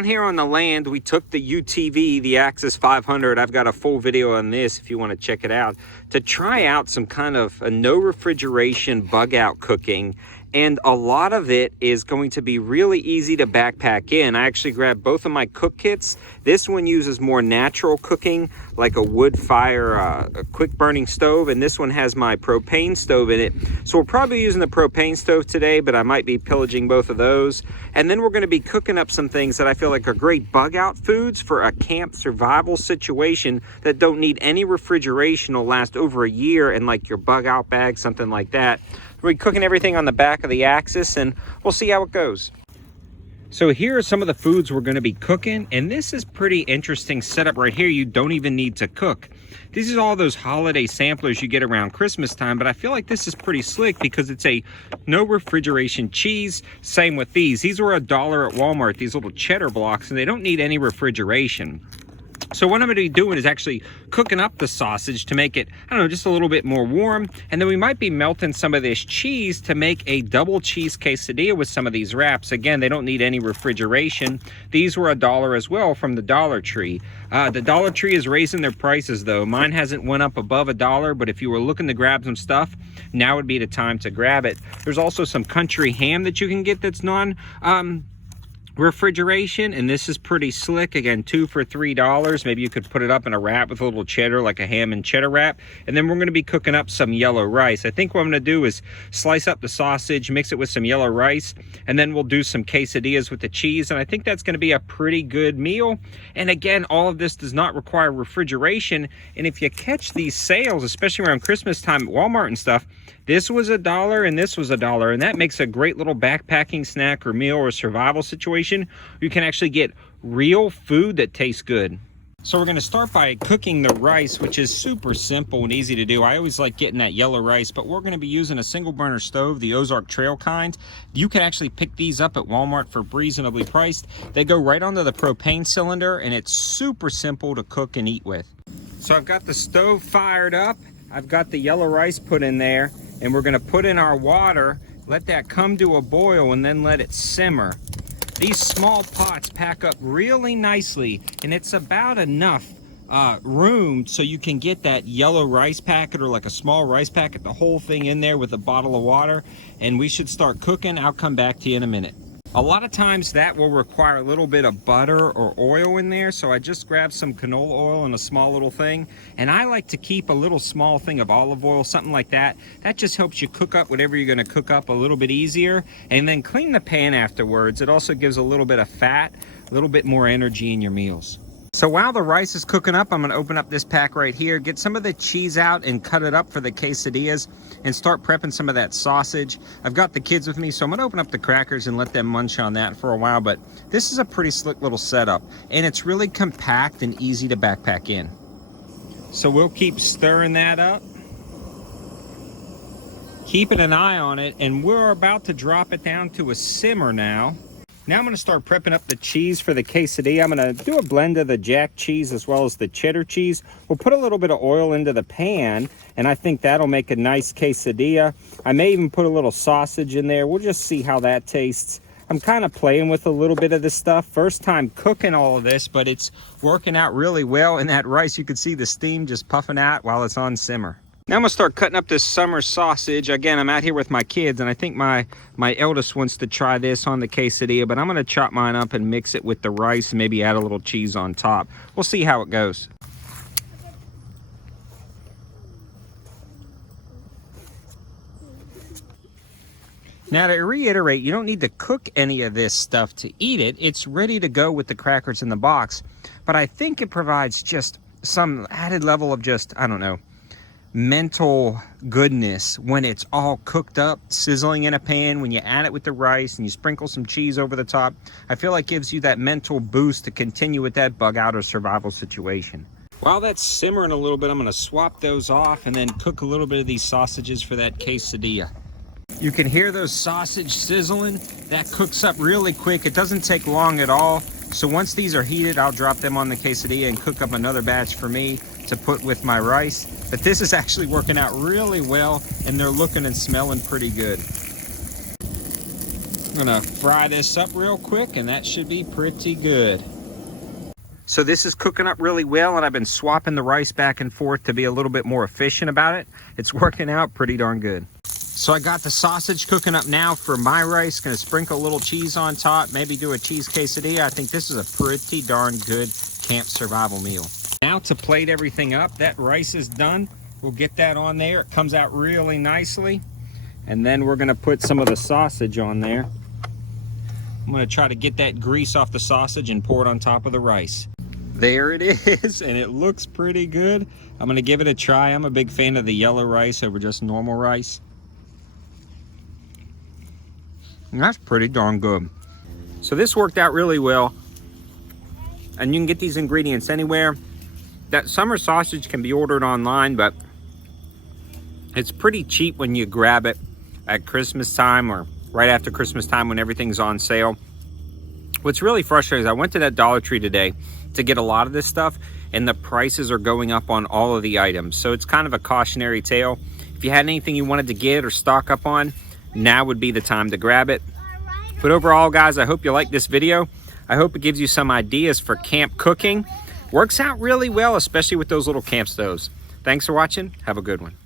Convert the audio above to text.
down here on the land, we took the UTV, the Axis 500. I've got a full video on this if you want to check it out, to try out some kind of a no refrigeration bug out cooking. And a lot of it is going to be really easy to backpack in. I actually grabbed both of my cook kits. This one uses more natural cooking, like a wood fire, a quick burning stove, and this one has my propane stove in it. So we're probably using the propane stove today, but I might be pillaging both of those. And then we're going to be cooking up some things that I feel like are great bug out foods for a camp survival situation that don't need any refrigeration, will last over a year in like your bug out bag, something like that. We're cooking everything on the back of the Axis, and we'll see how it goes. So here are some of the foods we're going to be cooking, and this is pretty interesting setup right here. You don't even need to cook. This is all those holiday samplers you get around Christmas time, but I feel like this is pretty slick because it's a no refrigeration cheese. Same with these. These were $1 at Walmart, these little cheddar blocks, and they don't need any refrigeration. So what I'm going to be doing is actually cooking up the sausage to make it, I don't know, just a little bit more warm. And then we might be melting some of this cheese to make a double cheese quesadilla with some of these wraps. Again, they don't need any refrigeration. These were $1 as well from the Dollar Tree. The Dollar Tree is raising their prices though. Mine hasn't went up above $1, but if you were looking to grab some stuff, now would be the time to grab it. There's also some country ham that you can get that's refrigeration, and this is pretty slick. Again, 2 for $3. Maybe you could put it up in a wrap with a little cheddar, like a ham and cheddar wrap. And then we're going to be cooking up some yellow rice. I think what I'm going to do is slice up the sausage, mix it with some yellow rice, and then we'll do some quesadillas with the cheese. And I think that's going to be a pretty good meal. And again, all of this does not require refrigeration. And if you catch these sales, especially around Christmas time at Walmart and stuff, this was $1 and this was $1, and that makes a great little backpacking snack or meal or survival situation. You can actually get real food that tastes good. So we're going to start by cooking the rice, which is super simple and easy to do. I always like getting that yellow rice, but we're going to be using a single burner stove, the Ozark Trail kind. You can actually pick these up at Walmart for reasonably priced. They go right onto the propane cylinder, and it's super simple to cook and eat with. So I've got the stove fired up. I've got the yellow rice put in there, and we're going to put in our water, let that come to a boil, and then let it simmer. These small pots pack up really nicely, and it's about enough room so you can get that yellow rice packet or like a small rice packet, the whole thing in there with a bottle of water, and we should start cooking. I'll come back to you in a minute. A lot of times that will require a little bit of butter or oil in there, so I just grabbed some canola oil in a small little thing, and I like to keep a little small thing of olive oil, something like that. That just helps you cook up whatever you're going to cook up a little bit easier, and then clean the pan afterwards. It also gives a little bit of fat, a little bit more energy in your meals. So while the rice is cooking up, I'm going to open up this pack right here, get some of the cheese out and cut it up for the quesadillas, and start prepping some of that sausage. I've got the kids with me, so I'm going to open up the crackers and let them munch on that for a while, but this is a pretty slick little setup, and it's really compact and easy to backpack in. So we'll keep stirring that up, keeping an eye on it, and we're about to drop it down to a simmer now. Now I'm going to start prepping up the cheese for the quesadilla. I'm going to do a blend of the jack cheese as well as the cheddar cheese. We'll put a little bit of oil into the pan, and I think that'll make a nice quesadilla. I may even put a little sausage in there. We'll just see how that tastes. I'm kind of playing with a little bit of this stuff. First time cooking all of this, but it's working out really well. And that rice, you can see the steam just puffing out while it's on simmer. Now I'm going to start cutting up this summer sausage. Again, I'm out here with my kids, and I think my eldest wants to try this on the quesadilla, but I'm going to chop mine up and mix it with the rice and maybe add a little cheese on top. We'll see how it goes. Now, to reiterate, you don't need to cook any of this stuff to eat it. It's ready to go with the crackers in the box, but I think it provides just some added level of just, I don't know, mental goodness when it's all cooked up, sizzling in a pan. When you add it with the rice and you sprinkle some cheese over the top, I feel like it gives you that mental boost to continue with that bug out or survival situation. While that's simmering a little bit, I'm going to swap those off and then cook a little bit of these sausages for that quesadilla. You can hear those sausage sizzling. That cooks up really quick. It doesn't take long at all. So once these are heated, I'll drop them on the quesadilla and cook up another batch for me to put with my rice. But this is actually working out really well, and they're looking and smelling pretty good. I'm gonna fry this up real quick and that should be pretty good. So this is cooking up really well, and I've been swapping the rice back and forth to be a little bit more efficient about it. It's working out pretty darn good. So I got the sausage cooking up now for my rice. Gonna sprinkle a little cheese on top, maybe do a cheese quesadilla. I think this is a pretty darn good camp survival meal. Now to plate everything up, that rice is done. We'll get that on there. It comes out really nicely. And then we're gonna put some of the sausage on there. I'm gonna try to get that grease off the sausage and pour it on top of the rice. There it is, and it looks pretty good. I'm gonna give it a try. I'm a big fan of the yellow rice over just normal rice. And that's pretty darn good. So this worked out really well. And you can get these ingredients anywhere. That summer sausage can be ordered online, but it's pretty cheap when you grab it at Christmas time or right after Christmas time when everything's on sale. What's really frustrating is I went to that Dollar Tree today to get a lot of this stuff, and the prices are going up on all of the items. So it's kind of a cautionary tale. If you had anything you wanted to get or stock up on, now would be the time to grab it. But overall, guys, I hope you like this video. I hope it gives you some ideas for camp cooking. Works out really well, especially with those little camp stoves. Thanks for watching. Have a good one.